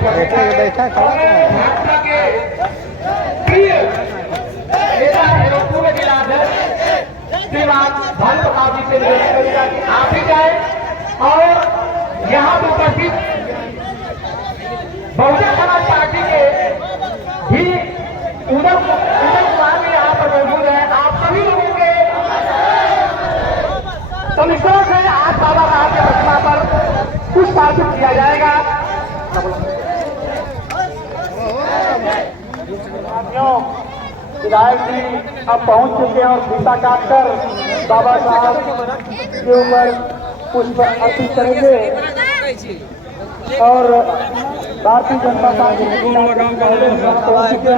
बैठा भाजपा के प्रिय नेता एवं पूर्व जिलाध्यक्ष श्रीमान भानु प्रताप जी से निवेदन करेगा कि आप ही जाए और यहाँ पर उपस्थित बहुजन समाज पार्टी के भी उदम कुमार भी यहाँ पर मौजूद है। आप सभी लोगों के समिश्रण से आज बाबा साहब की प्रतिमा पर पुष्प अर्पित किया जाएगा। विधायक जी अब पहुंच चुके हैं और फीता काटकर बाबा साहब के ऊपर पुष्प अर्पित करेंगे और भारतीय जनता पार्टी पहुंच चुके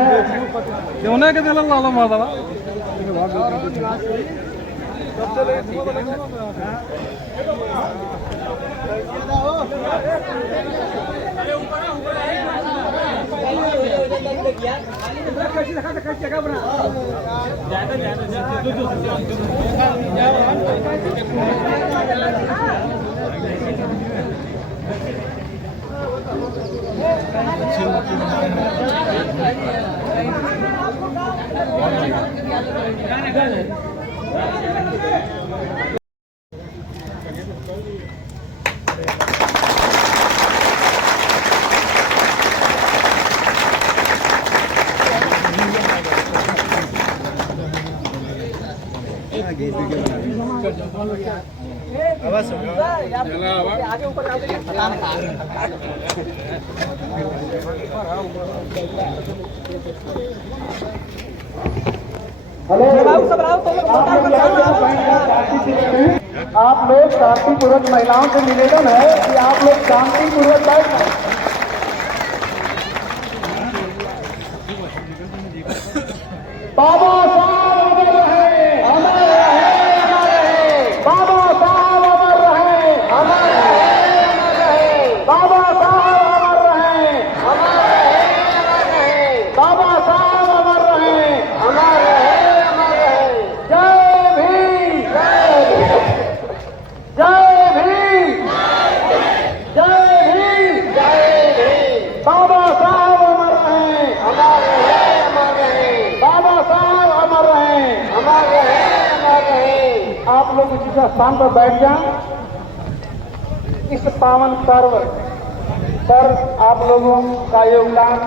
आप लोग शांतिपूर्वक महिलाओं से निवेदन है कि आप लोग शांतिपूर्वक बैठ बाबा साहब अमर रहे, अमर रहे, अमर रहे। बाबा साहब अमर रहे, अमर रहे, अमर रहे। बाबा साहब अमर रहे, अमर रहे, अमर रहे। बाबा साहब अमर रहे, अमर रहे, अमर रहे। जय भीम, जय भीम, जय भीम, जय भीम। बाबा साहब अमर रहे, अमर रहे, अमर रहे। बाबा साहब अमर रहे, अमर रहे, अमर रहे। आप लोग उसी स्थान पर बैठ जाएं। इस पावन पर्व पर आप लोगों का योगदान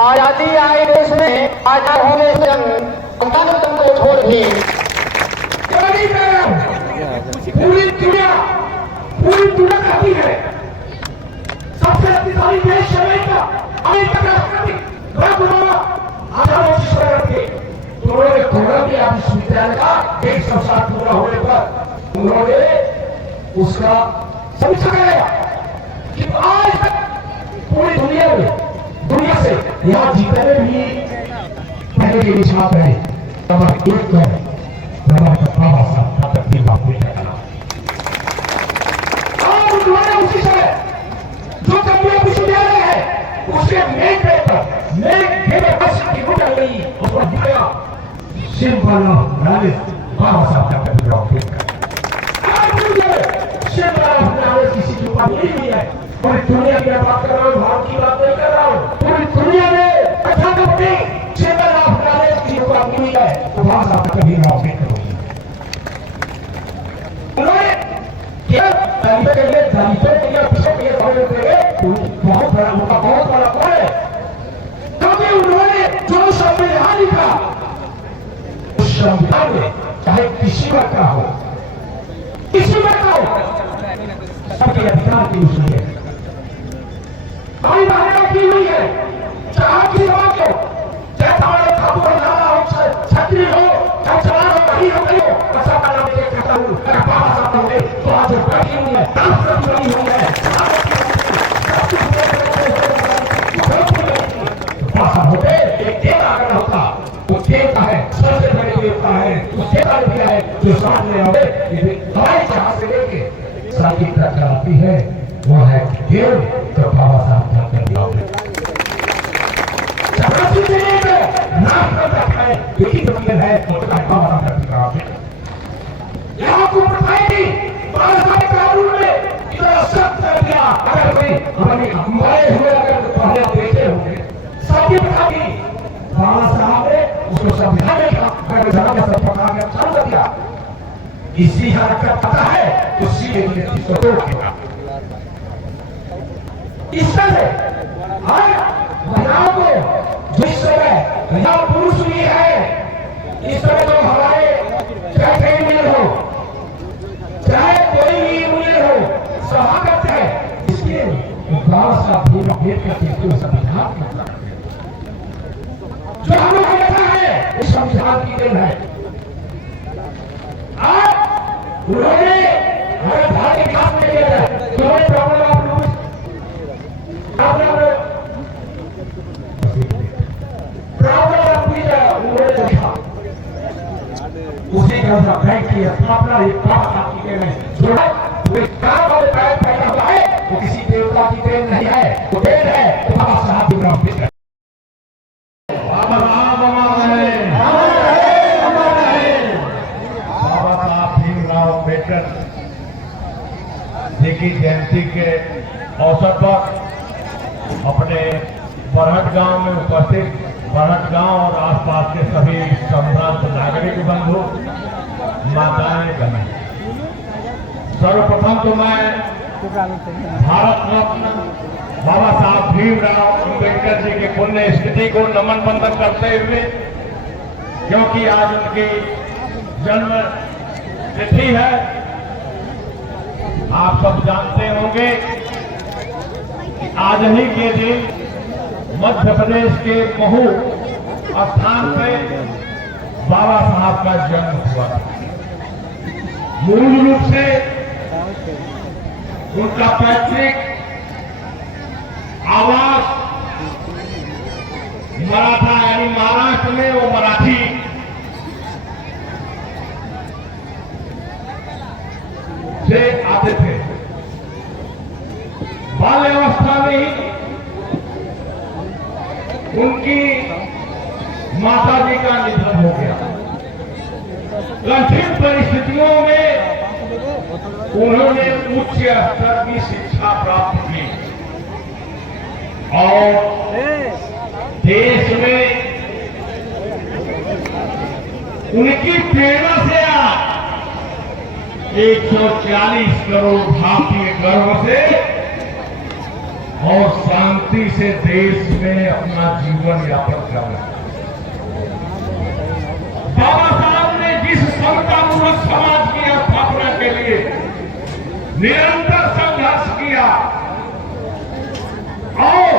आजादी आए देश में आजाद होने से तुम को छोड़ दी पूरी दुनिया खाती है। सबसे शक्तिशाली देश अमेरिका, अमेरिका का राष्ट्रपति उन्होंने कोलंबिया विश्वविद्यालय का 100 साल पूरा होने पर उन्होंने उसका समीक्षा कराया कि आज तक पूरी दुनिया से यहाँ जीतने भी पहले के निशान है। नंबर 1 है बाबा साहब का प्रतिभा पूरी करना। और उन्होंने उसी समय जो कोलंबिया विश्वविद्यालय है उसके मेन पेपर की बुक गई उसको दिखाया सिंपल बाबा साहब का प्रतिभा पूरी करना। किसी की उपाधि नहीं है। पूरी दुनिया की बात कर रहा हूँ, भारत की बात नहीं कर रहा हूँ। पूरी दुनिया में किसी को उपाधि नहीं है तो वहां साहब कभी नाम नहीं करोगे। उन्होंने बहुत बड़ा उनका बहुत बड़ा कौन है क्योंकि उन्होंने जो संविधान लिखा उस संविधान में चाहे किसी वर्ग का हो, किसी वर्ग का हो, सबके अधिकार की हुई है, भाई बहनों की हुई है। चाहे की बात हो, चाहे हमारे खातू नामा हो, छतरी हो, चाहे चला हो, कहीं हो गई हो, ऐसा का नाम लेके कहता हूँ बाबा साहब होंगे तो आज बैठी हुई है, राष्ट्रपति बनी हुई है। होते एक देवता अगर होता वो देवता है, सबसे बड़े देवता है, उस देवता ने दिया है जो सामने आवे हवाई जहाज से लेके साथी तक कराती है। वो है खेल तो बाबा साहब का कर दिया नाम करता है एक ही वकील है बाबा साहब का काम है। यहाँ को बताएगी बाबा साहब कानून ने इतना सख्त कर दिया। अगर कोई हमारे हमारे हुए अगर पहले देखे होंगे सभी बताएगी बाबा साहब ने उसको संविधान में अगर जनाब सब पकड़ा के चालू कर दिया इसी हरकत पता है तो सीधे इसको तोड़ देगा। इस तरह हर महिलाओं को जिस तरह महिला पुरुष भी है इस तरह तो हमारे चाहे कहीं मिल हो चाहे कोई भी यूनियन हो स्वागत है। इसलिए बाबा साहब भी अम्बेडकर के संविधान का जो हम लोग ऐसा है इस संविधान की देन है। आज उन्होंने हमारे भारत के विकास में किया है उन्होंने प्रॉब्लम उसी का बैंक की स्थापना एक बाबा साहब की देन है। जो काम वाले बैंक पैदा हुआ है वो किसी देवता की देन नहीं है वो देन है तो बाबा साहब भीमराव अम्बेडकर। बाबा साहब भीमराव अम्बेडकर जी की जयंती के अवसर पर अपने बरहट गांव में उपस्थित बरहट गांव और आसपास के सभी संभ्रांत नागरिक बंधु माताएं बहनें, सर्वप्रथम तो मैं भारत रत्न बाबा साहब भीमराव अम्बेडकर जी की पुण्य स्मृति को नमन बंदन करते हुए क्योंकि आज उनकी जन्म तिथि है। आप सब जानते होंगे आज ही के दिन मध्य प्रदेश के महू स्थान पे बाबा साहब का जन्म हुआ। मूल रूप से उनका पैतृक आवास मराठा यानी महाराष्ट्र में वो मराठी से आते थे। बाल्यावस्था में ही उनकी माता जी का निधन हो गया। कठिन परिस्थितियों में उन्होंने उच्च स्तर की शिक्षा प्राप्त की और देश में उनकी प्रेरणा से आज 140 करोड़ भारतीय गर्व से और शांति से देश में अपना जीवन यापन कर रहे हैं। बाबा साहब ने जिस समतामूलक समाज की स्थापना के लिए निरंतर संघर्ष किया और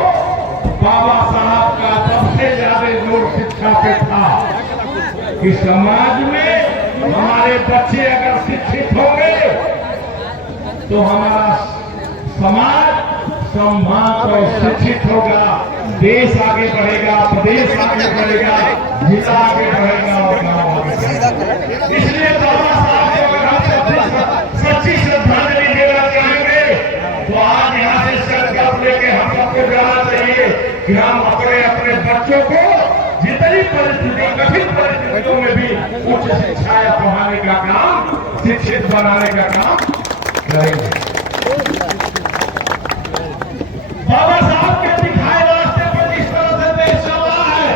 बाबा साहब का सबसे ज्यादा जोर शिक्षा पे था कि समाज में हमारे बच्चे अगर शिक्षित होंगे तो हमारा समाज संभाल और शिक्षित होगा, देश आगे बढ़ेगा, प्रदेश आगे बढ़ेगा, जिला आगे बढ़ेगा और गांव आगे बढ़ेगा। इसलिए बाबा साहब को अगर हम सच्ची श्रद्धांजलि देना चाहेंगे तो आज यहाँ से संकल्प लेके हम सबको जाना चाहिए कि हम अपने अपने बच्चों को जितनी परिस्थिति कठिन परिस्थितियों में भी उच्च शिक्षा पढ़ाने का काम, शिक्षित बनाने का काम करेंगे। बाबा साहब के दिखाए रास्ते पर जिस तरह से देश चल रहा है,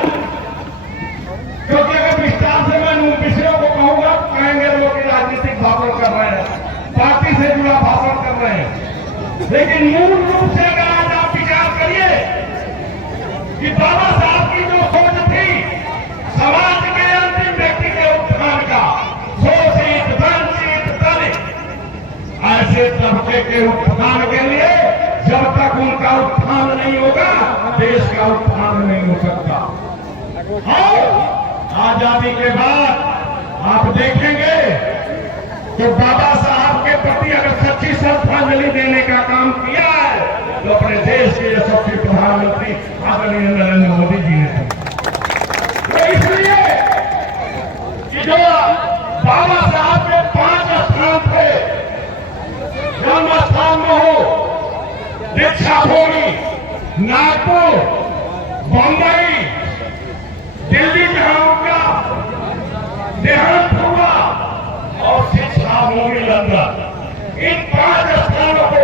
क्योंकि अगर विस्तार से मैं विषयों को कहूंगा कहेंगे लोग कि राजनीतिक भाषण कर रहे हैं, पार्टी से जुड़ा भाषण कर रहे हैं, लेकिन मूल रूप से अगर आज आप विचार करिए कि बाबा साहब की जो सोच थी समाज के अंतिम व्यक्ति के उत्थान का, शोषित वंचित दलित ऐसे तबके के उत्थान के लिए जब तक उनका उत्थान नहीं होगा देश का उत्थान नहीं हो सकता। और आजादी के बाद आप देखेंगे तो बाबा साहब के प्रति अगर सच्ची श्रद्धांजलि देने का काम किया है तो अपने देश के यशस्वी प्रधानमंत्री आदरणीय नरेंद्र मोदी जी ने। तो इसलिए कि जो बाबा साहब के 5 स्थान थे, जन्म स्थान में हो राजौरी, नागपुर, बम्बई, दिल्ली जहां उनका देहांत हुआ और शिक्षा भूमि लंदन, इन 5 स्थानों को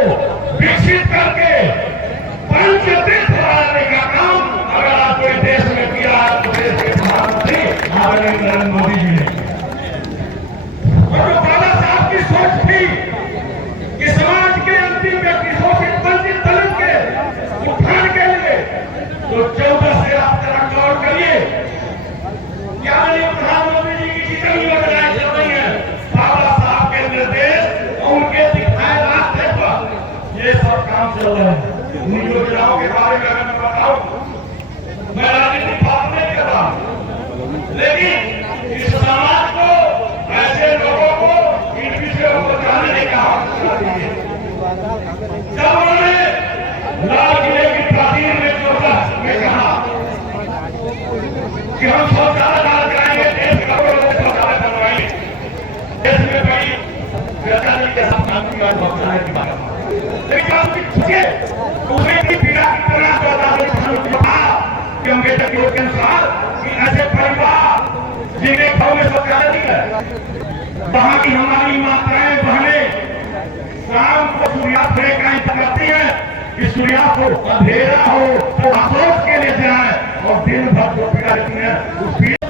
विकसित करके पंचतीर्थ बनाने का काम अगर आप कोई देश में किया है तो देश के प्रधानमंत्री आदरणीय नरेंद्र मोदी जी ने। और जो बाबा साहब की सोच थी कि समाज के अंतिम व्यक्ति शोषित वंचित दलित के उत्थान के लिए, तो 14 से आप जरा गौर करिए क्या प्रधानमंत्री जी की जितनी योजनाएं चल रही है बाबा साहब के निर्देश और उनके दिखाए रास्ते पर ये सब काम चल रहे हैं। उन योजनाओं के बारे में अगर मैं बताऊं, मैं राजनीतिक बात नहीं कर रहा, लेकिन इस समाज को, ऐसे लोगों को इन विषयों को जानने का हक दिया। जब उन्होंने लाल किले की प्राचीर में कहा कि हम शौचालय डाल कराएंगे, देश करोड़ों लोग शौचालय बनवाएंगे, देश में बड़ी वैज्ञानिक के साथ शौचालय की बात, लेकिन आप पूछिए तुम्हें भी पीड़ा कितना कि अम्बेडकर की के अनुसार कि ऐसे परिवार जिन्हें गाँव में शौचालय नहीं है, वहां की हमारी माताएं बहनें शाम को सूर्यास्त का इंतजार करती है कि सूर्यास्त को अंधेरा हो तो आसोच के लिए जाए और दिन भर जो पीड़ा लेती है उस पीड़ा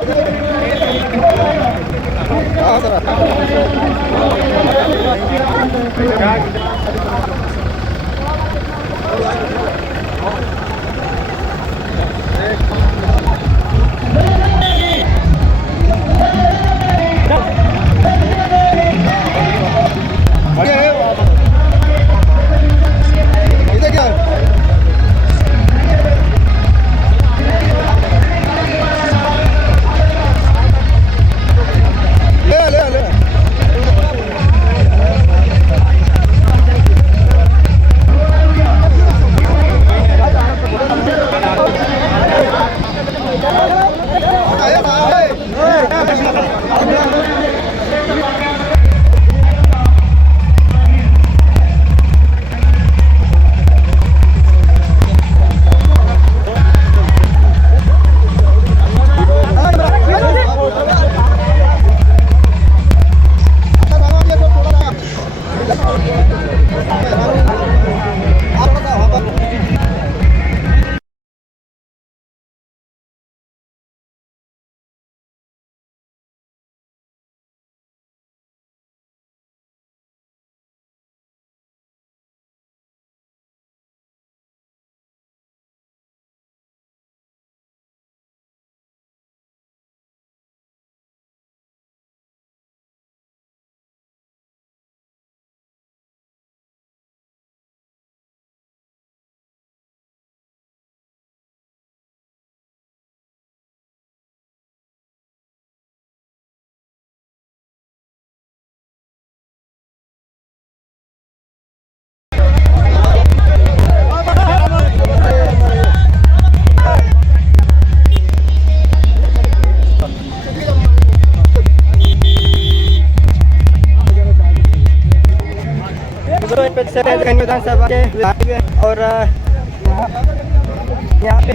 विधानसभा के विधायक और यहाँ पे